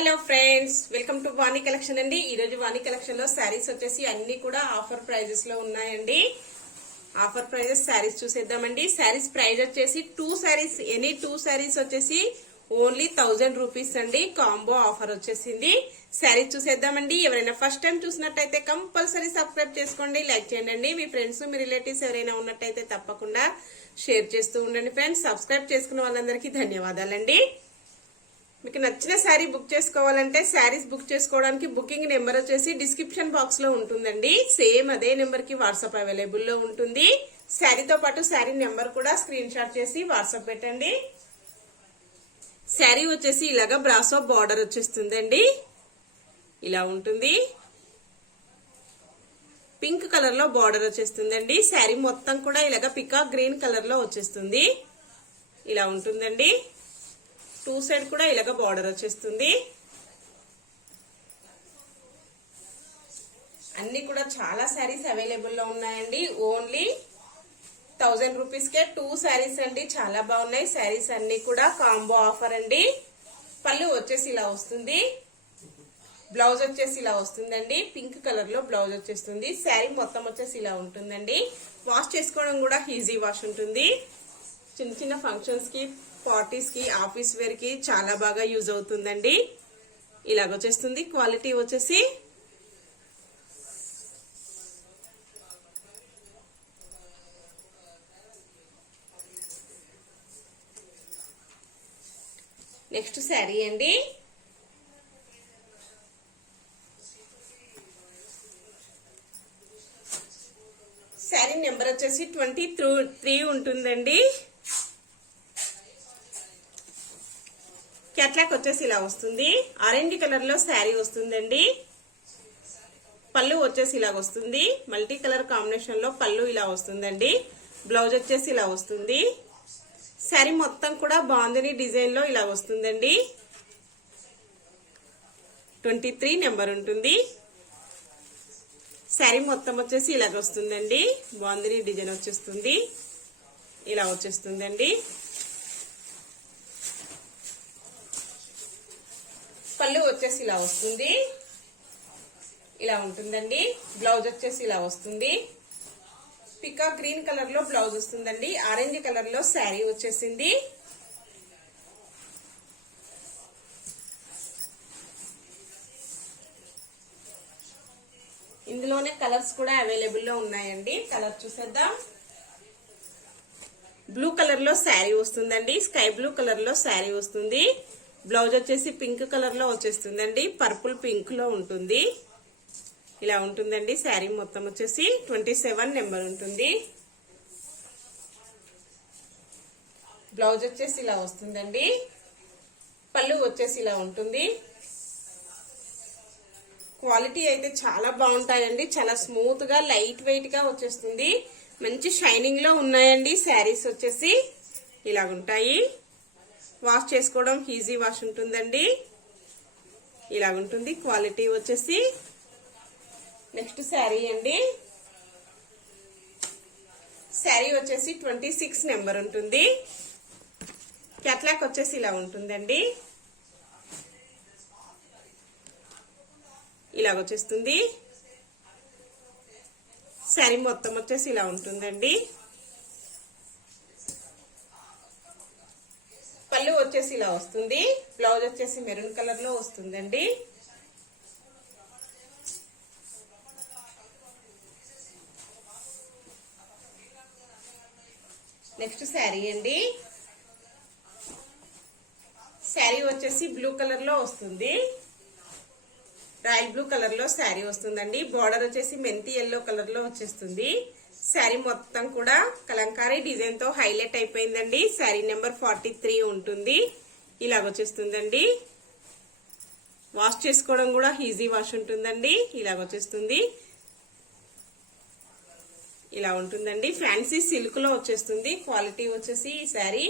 Hello friends, welcome to Vani collection అండి. ఈ రోజు వాణి కలెక్షన్ లో శారీస్ వచ్చేసి అన్ని కూడా ఆఫర్ ప్రైజెస్ లో ఉన్నాయండి. ఆఫర్ ప్రైజెస్ శారీస్ చూసేద్దామండి. శారీస్ ప్రైస్ వచ్చేసి ఎనీ టూ శారీస్ వచ్చేసి ఓన్లీ 1000 రూపీస్ అండి. కాంబో ఆఫర్ వచ్చేసింది. శారీస్ చూసేద్దామండి. ఎవరైనా ఫస్ట్ టైం చూసినట్టయితే కంపల్సరీ సబ్స్క్రైబ్ చేసుకోండి, లైక్ చేయండి. మీ ఫ్రెండ్స్ మీ రిలేటివ్స్ ఎవరైనా ఉన్నట్టయితే తప్పకుండా షేర్ చేస్తూ ఉండండి. ఫ్రెండ్స్, సబ్స్క్రైబ్ చేసుకున్న వాళ్ళందరికీ ధన్యవాదాలండి. మీకు నచ్చిన శారీ బుక్ చేసుకోవాలంటే శారీస్ బుక్ చేసుకోవడానికి బుకింగ్ నెంబర్ వచ్చేసి డిస్క్రిప్షన్ బాక్స్ లో ఉంటుందండి. సేమ్ అదే నెంబర్ కి వాట్సాప్ అవైలబుల్ లో ఉంటుంది. శారీతో పాటు శారీ నెంబర్ కూడా స్క్రీన్ షాట్ చేసి వాట్సాప్ పెట్టండి. శారీ వచ్చేసి ఇలాగా బ్రాసో బార్డర్ వచ్చేస్తుందండి. ఇలా ఉంటుంది. పింక్ కలర్ లో బార్డర్ వచ్చేస్తుందండి. శారీ మొత్తం కూడా ఇలాగా పికాక్ గ్రీన్ కలర్ లో వచ్చేస్తుంది. ఇలా ఉంటుందండి. టూ సైడ్ కూడా ఇలాగ బార్డర్ వచ్చేస్తుంది. అన్ని కూడా చాలా శారీస్ అవైలబుల్ లో ఉన్నాయండి. ఓన్లీ 1000 రూపీస్ కే 2 శారీస్ అండి. చాలా బాగున్నాయి శారీస్ అన్ని కూడా. కాంబో ఆఫర్ అండి. పళ్ళు వచ్చేసి ఇలా వస్తుంది. బ్లౌజ్ వచ్చేసి ఇలా వస్తుందండి. పింక్ కలర్ లో బ్లౌజ్ వచ్చేస్తుంది. శారీ మొత్తం వచ్చేసి ఇలా ఉంటుందండి. వాష్ చేసుకోవడం కూడా ఈజీ వాష్ ఉంటుంది. చిన్న చిన్న ఫంక్షన్స్ కి, పార్టీస్ కి, ఆఫీస్ వేర్ కి చాలా బాగా యూజ్ అవుతుందండి. ఇలాగొచ్చేస్తుంది. క్వాలిటీ వచ్చేసి నెక్స్ట్ శారీ అండి. శారీ నెంబర్ వచ్చేసి 23 ఉంటుందండి. క్యాట్లాక్ వచ్చేసి ఇలా వస్తుంది. ఆరెంజ్ కలర్ లో శారీ వస్తుందండి. పళ్ళు వచ్చేసి ఇలా వస్తుంది. మల్టీ కలర్ కాంబినేషన్ లో పళ్ళు ఇలా వస్తుందండి. బ్లౌజ్ వచ్చేసి ఇలా వస్తుంది. శారీ మొత్తం కూడా బాందిని డిజైన్ లో ఇలా వస్తుందండి. 23 నెంబర్ ఉంటుంది. శారీ మొత్తం వచ్చేసి ఇలాగ వస్తుందండి. బాందిని డిజైన్ వచ్చేస్తుంది. ఇలా వచ్చేస్తుందండి. పళ్ళు వచ్చేసి ఇలా వస్తుంది. ఇలా ఉంటుందండి. బ్లౌజ్ వచ్చేసి ఇలా వస్తుంది. పికాక్ గ్రీన్ కలర్ లో బ్లౌజ్ వస్తుందండి. ఆరెంజ్ కలర్ లో శారీ వచ్చేసింది. ఇందులోనే కలర్స్ కూడా అవైలబుల్ లో ఉన్నాయండి. కలర్ చూసేద్దాం. బ్లూ కలర్ లో శారీ వస్తుందండి. స్కై బ్లూ కలర్ లో శారీ వస్తుంది. బ్లౌజ్ వచ్చేసి పింక్ కలర్ లో వచ్చేస్తుందండి. పర్పుల్ పింక్ లో ఉంటుంది. ఇలా ఉంటుందండి. శారీ మొత్తం వచ్చేసి 27 నెంబర్ ఉంటుంది. బ్లౌజ్ వచ్చేసి ఇలా వస్తుందండి. పళ్ళు వచ్చేసి ఇలా ఉంటుంది. క్వాలిటీ అయితే చాలా బాగుంటాయండి. చాలా స్మూత్ గా, లైట్ వెయిట్ గా వచ్చేస్తుంది. మంచి షైనింగ్ లో ఉన్నాయండి. శారీస్ వచ్చేసి ఇలాగుంటాయి. వాష్ చేసుకోవడం ఈజీ వాష్ ఉంటుందండి. ఇలాగుంటుంది క్వాలిటీ వచ్చేసి. నెక్స్ట్ శారీ అండి. శారీ వచ్చేసి 26 నెంబర్ ఉంటుంది. క్యాట్లాక్ వచ్చేసి ఇలా ఉంటుందండి. ఇలాగొచ్చేస్తుంది. శారీ మొత్తం వచ్చేసి ఇలా ఉంటుందండి. పళ్ళు వచ్చేసి ఇలా వస్తుంది. బ్లౌజ్ వచ్చేసి మెరూన్ కలర్ లో వస్తుందండి. నెక్స్ట్ శారీ అండి. శారీ వచ్చేసి బ్లూ కలర్ లో వస్తుంది. రాయల్ బ్లూ కలర్ లో శారీ వస్తుందండి. బార్డర్ వచ్చేసి మెంతి ఎల్లో కలర్ లో వచ్చేస్తుంది. శారీ మొత్తం కూడా కలంకారీ డిజైన్ తో హైలైట్ అయిపోయిందండి. శారీ నెంబర్ 43 ఉంటుంది. ఇలాగొచ్చేస్తుందండి. వాష్ చేసుకోవడం కూడా ఈజీ వాష్ ఉంటుందండి. ఇలాగొచ్చేస్తుంది. ఇలా ఉంటుందండి. ఫ్యాన్సీ సిల్క్ లో వచ్చేస్తుంది. క్వాలిటీ వచ్చేసి ఈ శారీ.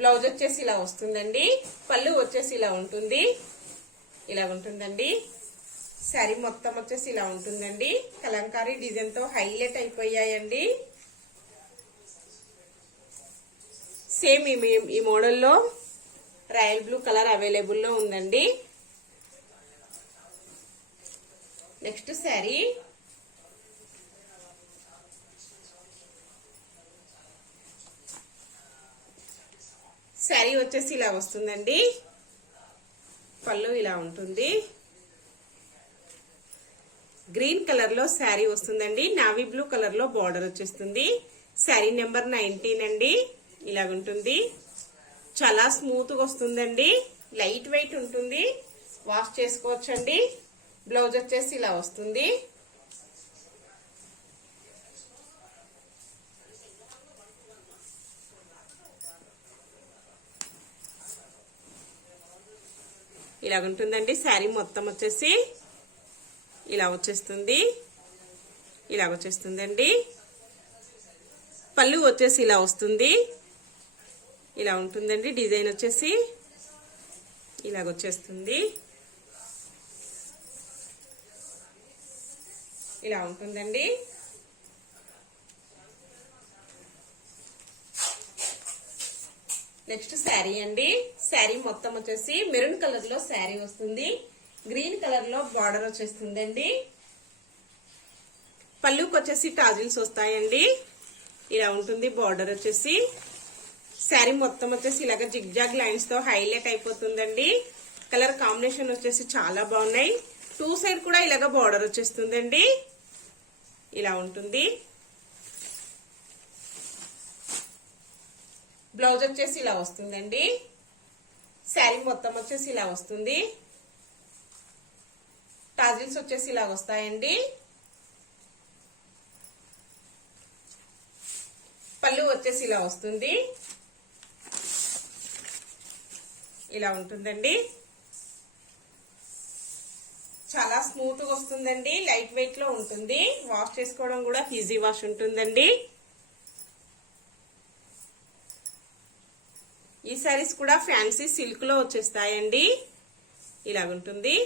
బ్లౌజ్ వచ్చేసి ఇలా వస్తుందండి. పళ్ళు వచ్చేసి ఇలా ఉంటుంది. ఇలా ఉంటుందండి. శారీ మొత్తం వచ్చేసి ఇలా ఉంటుందండి. కలంకారీ డిజైన్ తో హైలైట్ అయిపోయాయండి. సేమ్ ఈ మోడల్లో రాయల్ బ్లూ కలర్ అవైలబుల్లో ఉందండి. నెక్స్ట్ శారీ వచ్చేసి ఇలా వస్తుందండి. పళ్ళు ఇలా ఉంటుంది. గ్రీన్ కలర్ లో శారీ వస్తుందండి. నావీ బ్లూ కలర్ లో బార్డర్ వచ్చేస్తుంది. శారీ నెంబర్ 19 అండి. ఇలాగుంటుంది. చాలా స్మూత్ గా వస్తుందండి. లైట్ వెయిట్ ఉంటుంది. వాష్ చేసుకోవచ్చండి. బ్లౌజ్ వచ్చేసి ఇలా వస్తుంది. ఇలాగుంటుందండి. శారీ మొత్తం వచ్చేసి ఇలా వచ్చేస్తుంది. ఇలాగొచ్చేస్తుందండి. పళ్ళు వచ్చేసి ఇలా వస్తుంది. ఇలా ఉంటుందండి. డిజైన్ వచ్చేసి ఇలాగొచ్చేస్తుంది. ఇలా ఉంటుందండి. నెక్స్ట్ శారీ అండి. శారీ మొత్తం వచ్చేసి మెరూన్ కలర్ లో శారీ వస్తుంది. గ్రీన్ కలర్ లో బార్డర్ వచ్చేస్తుందండి. పళ్ళుకి వచ్చేసి టాజిల్స్ వస్తాయండి. ఇలా ఉంటుంది బార్డర్ వచ్చేసి. శారీ మొత్తం వచ్చేసి ఇలాగ జిగ్జాగ్ లైన్స్ తో హైలైట్ అయిపోతుందండి. కలర్ కాంబినేషన్ వచ్చేసి చాలా బాగున్నాయి. 2 సైడ్ కూడా ఇలాగ బార్డర్ వచ్చేస్తుందండి. ఇలా ఉంటుంది. బ్లౌజ్ వచ్చేసి ఇలా వస్తుందండి. శారీ మొత్తం వచ్చేసి ఇలా వస్తుంది. టాజిల్స్ వచ్చేసి ఇలా వస్తాయండి. పళ్ళు వచ్చేసి ఇలా వస్తుంది. ఇలా ఉంటుందండి. చాలా స్మూత్ గా వస్తుందండి. లైట్ వెయిట్ లో ఉంటుంది. వాష్ చేసుకోవడం కూడా ఈజీ వాష్ ఉంటుందండి. ఈ సారీస్ కూడా ఫ్యాన్సీ సిల్క్ లో వచ్చేస్తాయండి. ఇలాగుంటుంది.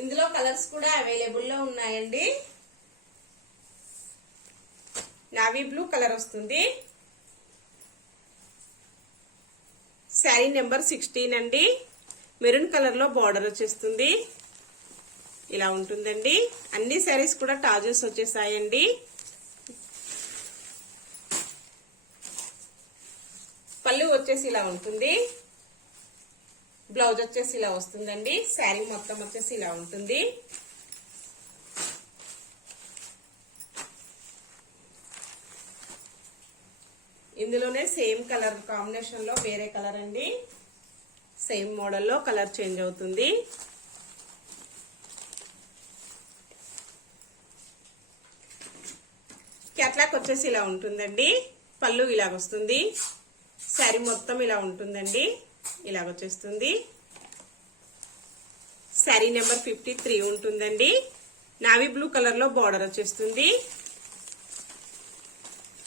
ఇందులో కలర్స్ కూడా అవైలబుల్ లో ఉన్నాయండి. నావీ బ్లూ కలర్ వస్తుంది. శారీ నెంబర్ 16 అండి. మెరూన్ కలర్ లో బార్డర్ వచ్చేస్తుంది. ఇలా ఉంటుందండి. అన్ని శారీస్ కూడా టాజల్స్ వచ్చేసాయండి. పళ్ళు వచ్చేసి ఇలా ఉంటుంది. బ్లౌజ్ వచ్చేసి ఇలా వస్తుందండి. శారీ మొత్తం వచ్చేసి ఇలా ఉంటుంది. ఇందులోనే సేమ్ కలర్ కాంబినేషన్ లో వేరే కలర్ అండి. సేమ్ మోడల్లో కలర్ చేంజ్ అవుతుంది. క్యాట్లాక్ వచ్చేసి ఇలా ఉంటుందండి. పళ్ళు ఇలాగొస్తుంది. శారీ మొత్తం ఇలా ఉంటుందండి. ఇలాగొచ్చేస్తుంది. శారీ నెంబర్ 53 ఉంటుందండి. నావీ బ్లూ కలర్ లో బార్డర్ వచ్చేస్తుంది.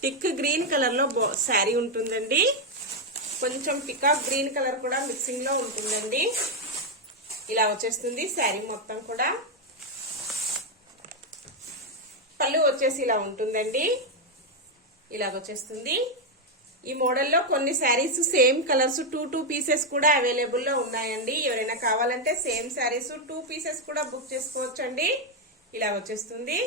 టిక్ గ్రీన్ కలర్ లో శారీ ఉంటుందండి. కొంచెం పికాక్ గ్రీన్ కలర్ కూడా మిక్సింగ్ లో ఉంటుందండి. ఇలా వచ్చేస్తుంది శారీ మొత్తం కూడా. పళ్ళు వచ్చేసి ఇలా ఉంటుందండి. ఇలాగొచ్చేస్తుంది. ఈ మోడల్లో కొన్ని శారీస్ సేమ్ కలర్స్ 2 పీసెస్ కూడా అవైలబుల్ లో ఉన్నాయండి. ఎవరైనా కావాలంటే సేమ్ శారీస్ 2 పీసెస్ కూడా బుక్ చేసుకోవచ్చండి. ఇలా వచ్చేస్తుంది.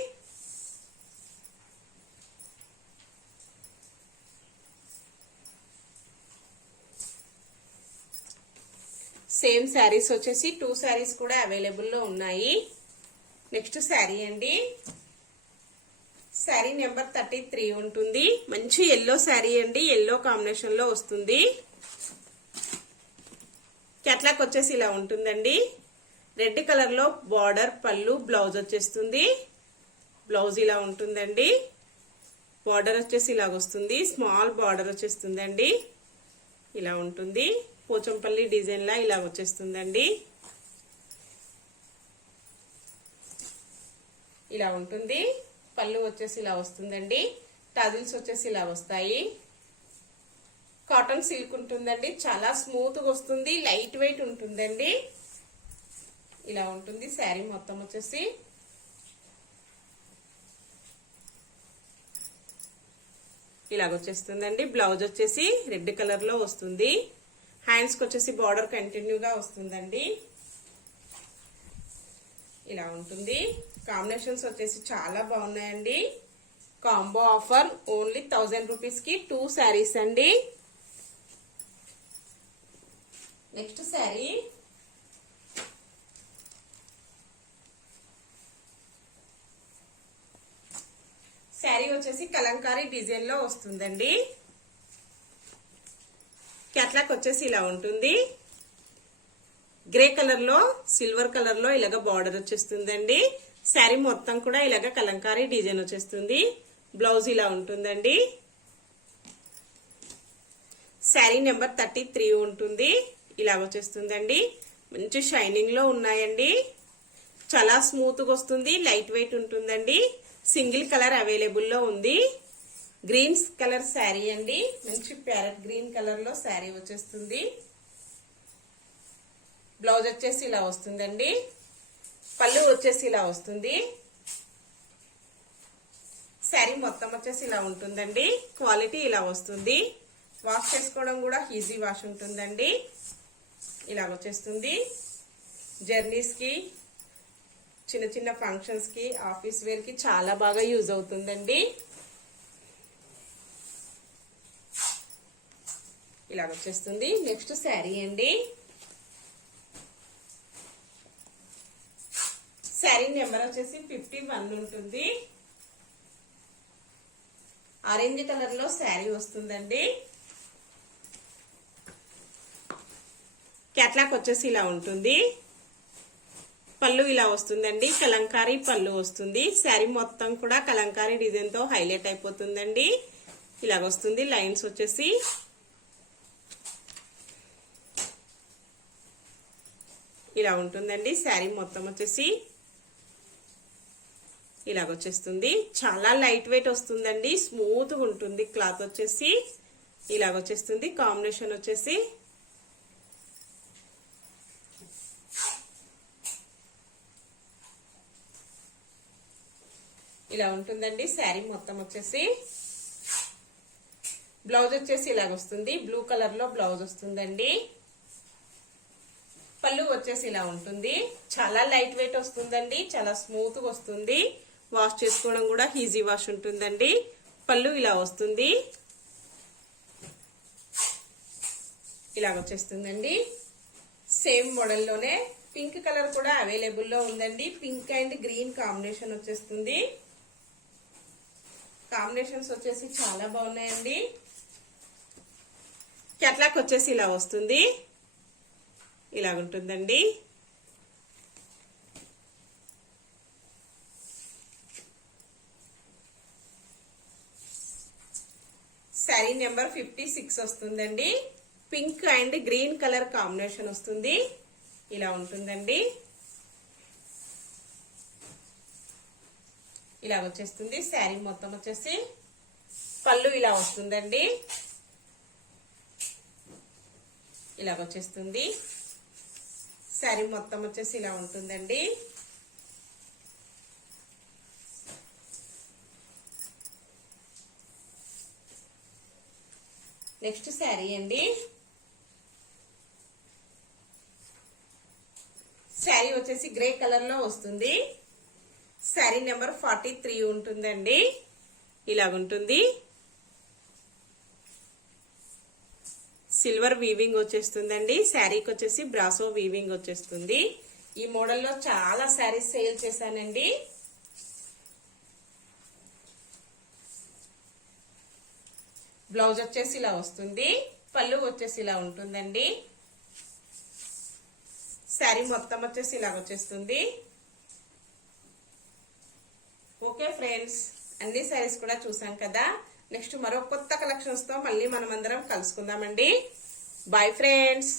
సేమ్ శారీస్ వచ్చేసి 2 శారీస్ కూడా అవైలబుల్ లో ఉన్నాయి. నెక్స్ట్ శారీ అండి. శారీ నెంబర్ 33 ఉంటుంది. మంచి ఎల్లో శారీ అండి. ఎల్లో కాంబినేషన్ లో వస్తుంది. క్యాట్లాక్ వచ్చేసి ఇలా ఉంటుందండి. రెడ్ కలర్ లో బార్డర్, పళ్ళు, బ్లౌజ్ వచ్చేస్తుంది. బ్లౌజ్ ఇలా ఉంటుందండి. బార్డర్ వచ్చేసి ఇలాగ వస్తుంది. స్మాల్ బార్డర్ వచ్చేస్తుందండి. ఇలా ఉంటుంది. పోచంపల్లి డిజైన్ లా ఇలా వచ్చేస్తుందండి. ఇలా ఉంటుంది. పళ్ళు వచ్చేసి ఇలా వస్తుందండి. టజిల్స్ వచ్చేసి ఇలా వస్తాయి. కాటన్ సిల్క్ ఉంటుందండి. చాలా స్మూత్ గా వస్తుంది. లైట్ వెయిట్ ఉంటుందండి. ఇలా ఉంటుంది శారీ మొత్తం వచ్చేసి. ఇలాగొచ్చేస్తుందండి. బ్లౌజ్ వచ్చేసి రెడ్ కలర్ లో వస్తుంది. హ్యాండ్స్ కి వచ్చేసి బార్డర్ కంటిన్యూగా వస్తుందండి. ఇలా ఉంటుంది. కాంబినేషన్స్ వచ్చేసి చాలా బాగున్నాయండి. కాంబో ఆఫర్ ఓన్లీ 1000 రూపీస్ కి 2 శారీస్ అండి. నెక్స్ట్ శారీ వచ్చేసి కలంకారీ డిజైన్ లో వస్తుందండి. క్యాట్లాక్ వచ్చేసి ఇలా ఉంటుంది. గ్రే కలర్ లో సిల్వర్ కలర్ లో ఇలాగ బార్డర్ వచ్చేస్తుందండి. శారీ మొత్తం కూడా ఇలాగ కలంకారీ డిజైన్ వచ్చేస్తుంది. బ్లౌజ్ ఇలా ఉంటుందండి. శారీ నెంబర్ 33 ఉంటుంది. ఇలా వచ్చేస్తుందండి. మంచి షైనింగ్ లో ఉన్నాయండి. చాలా స్మూత్ గా వస్తుంది. లైట్ వెయిట్ ఉంటుందండి. సింగిల్ కలర్ అవైలబుల్ లో ఉంది. గ్రీన్ కలర్ శారీ అండి. మంచి ప్యారెట్ గ్రీన్ కలర్ లో శారీ వచ్చేస్తుంది. బ్లౌజ్ వచ్చేసి ఇలా వస్తుందండి. పళ్ళు వచ్చేసి ఇలా వస్తుంది. శారీ మొత్తం వచ్చేసి ఇలా ఉంటుందండి. క్వాలిటీ ఇలా వస్తుంది. వాష్ చేసుకోవడం కూడా ఈజీ వాష్ ఉంటుందండి. ఇలా వచ్చేస్తుంది. జర్నీస్ కి, చిన్న చిన్న ఫంక్షన్స్ కి, ఆఫీస్ వేర్ కి చాలా బాగా యూజ్ అవుతుందండి. ఇలా వచ్చేస్తుంది. నెక్స్ట్ శారీ అండి. శారీ నెంబర్ వచ్చేసి 51 ఉంటుంది. ఆరెంజ్ కలర్ లో శారీ వస్తుందండి. క్యాట్లాక్ వచ్చేసి ఇలా ఉంటుంది. పళ్ళు ఇలా వస్తుందండి. కలంకారీ పళ్ళు వస్తుంది. శారీ మొత్తం కూడా కలంకారీ డిజైన్ తో హైలైట్ అయిపోతుందండి. ఇలాగ వస్తుంది. లైన్స్ వచ్చేసి ఇలా ఉంటుందండి. శారీ మొత్తం వచ్చేసి ఇలాగొచ్చేస్తుంది. చాలా లైట్ వెయిట్ వస్తుందండి. స్మూత్ గా ఉంటుంది. క్లాత్ వచ్చేసి ఇలాగొచ్చేస్తుంది. కాంబినేషన్ వచ్చేసి ఇలా ఉంటుందండి. శారీ మొత్తం వచ్చేసి బ్లౌజ్ వచ్చేసి ఇలాగొస్తుంది. బ్లూ కలర్ లో బ్లౌజ్ వస్తుందండి. పళ్ళు వచ్చేసి ఇలా ఉంటుంది. చాలా లైట్ వెయిట్ వస్తుందండి. చాలా స్మూత్ గా వస్తుంది. వాష్ చేసుకోవడం కూడా ఈజీ వాష్ ఉంటుందండి. పళ్ళు ఇలా వస్తుంది. ఇలాగ వచ్చేస్తుందండి. సేమ్ మోడల్లోనే పింక్ కలర్ కూడా అవైలబుల్ లో ఉందండి. పింక్ అండ్ గ్రీన్ కాంబినేషన్ వచ్చేస్తుంది. కాంబినేషన్స్ వచ్చేసి చాలా బాగున్నాయండి. క్యాట్లాక్ వచ్చేసి ఇలా వస్తుంది. ఇలాగుంటుందండి. శారీ నెంబర్ 56 వస్తుందండి. Pink and green colour combination వస్తుంది. ఇలా ఉంటుందండి. ఇలా వచ్చేస్తుంది. శారీ మొత్తం వచ్చేసి పళ్ళు ఇలా వస్తుందండి. ఇలా వచ్చేస్తుంది. శారీ మొత్తం వచ్చేసి ఇలా ఉంటుందండి. నెక్స్ట్ శారీ అండి. శారీ వచ్చేసి గ్రే కలర్ లో వస్తుంది. శారీ నెంబర్ 43 ఉంటుందండి. ఇలాగుంటుంది. సిల్వర్ వీవింగ్ వచ్చేస్తుందండి. శారీకి వచ్చేసి బ్రాసో వీవింగ్ వచ్చేస్తుంది. ఈ మోడల్లో చాలా శారీస్ సేల్ చేశానండి. బ్లౌజ్ వచ్చేసి ఇలా వస్తుంది. పళ్ళు వచ్చేసి ఇలా ఉంటుందండి. శారీ మొత్తం వచ్చేసి ఇలా వచ్చేస్తుంది. ఓకే ఫ్రెండ్స్, అన్ని శారీస్ కూడా చూసాం కదా. నెక్స్ట్ మరో కొత్త కలెక్షన్స్ తో మళ్ళీ మనం అందరం కలుసుకుందామండి. Bye friends.